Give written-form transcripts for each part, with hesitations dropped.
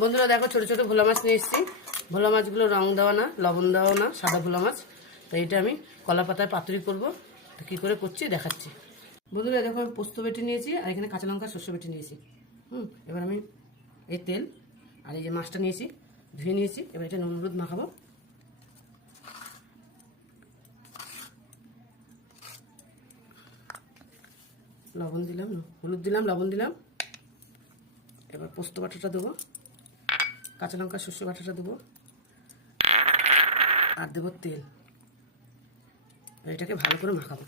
বন্ধুরা দেখো, ছোট ছোট ভোলা মাছ নিয়ে এসেছি। ভোলা মাছগুলো রং দেওয়া না, লবণ দেওয়া না, সাদা ভোলা মাছ। তো এইটা আমি কলা পাতায় পাতুরি করবো। তো কী করে করছি দেখাচ্ছি। বন্ধুরা দেখো, আমি পোস্ত বেটে নিয়েছি আর এখানে কাঁচা লঙ্কা শস্য বেটে নিয়েছি। এবার আমি এই তেল আর এই যে মাছটা নিয়েছি, ধুয়ে নিয়েছি। এবার এটা নুন হলুদ মাখাবো। লবণ দিলাম, হলুদ দিলাম, লবণ দিলাম। এবার পোস্ত বাটাটা দেবো, কাঁচা লঙ্কা শস্য বাটাটা দেবো, আর দেবো তেল। এটাকে ভালো করে মাখাবো।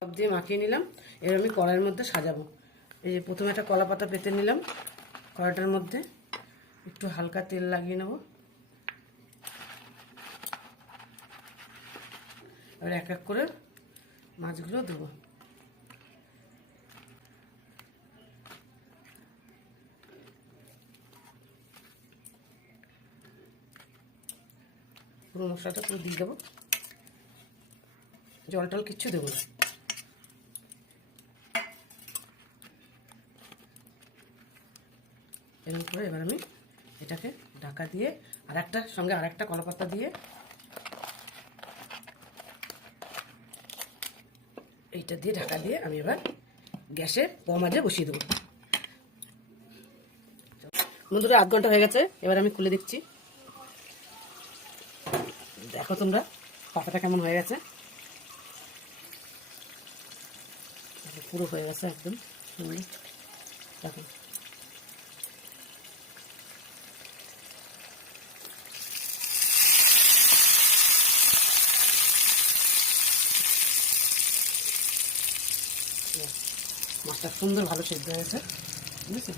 সব দিয়ে মাখিয়ে নিলাম। এবার আমি কড়াইয়ের মধ্যে সাজাবো। এই যে প্রথমে একটা কলা পাতা পেতে নিলাম, কড়াইটার মধ্যে একটু হালকা তেল লাগিয়ে নেব। এবার এক এক করে মাছগুলো দেবো। পুরো মশলাটা পুরো দিয়ে দেবো, জল টল কিচ্ছু দেবো না। এরকম করে এবার আমি এটাকে ঢাকা দিয়ে সঙ্গে আর একটা কলা পাতা দিয়ে এইটা দিয়ে ঢাকা দিয়ে আমি এবার গ্যাসে কম আঁচে বসিয়ে দেবো। বন্ধুরা 8 ঘন্টা হয়ে গেছে। এবার আমি খুলে দেখছি। দেখো তোমরা পাতাটা কেমন হয়ে গেছে। পুরো হয়ে গেছে একদম। দেখো মাছটা সুন্দর ভালো সেদ্ধ হয়েছে, বুঝেছো?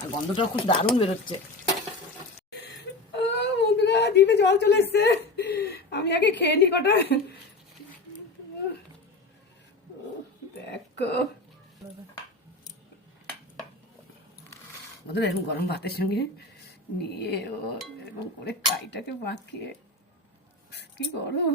আর গন্ধটাও খুব দারুণ বেরোচ্ছে। বন্ধুরা জিভে জল চলে এসছে। আমি আগে খেয়ে নি কটা। দেখো বন্ধুরা, এরকম গরম ভাতের সঙ্গে নিয়ে এরকম করে কাইটাকে মাখিয়ে, কি গরম।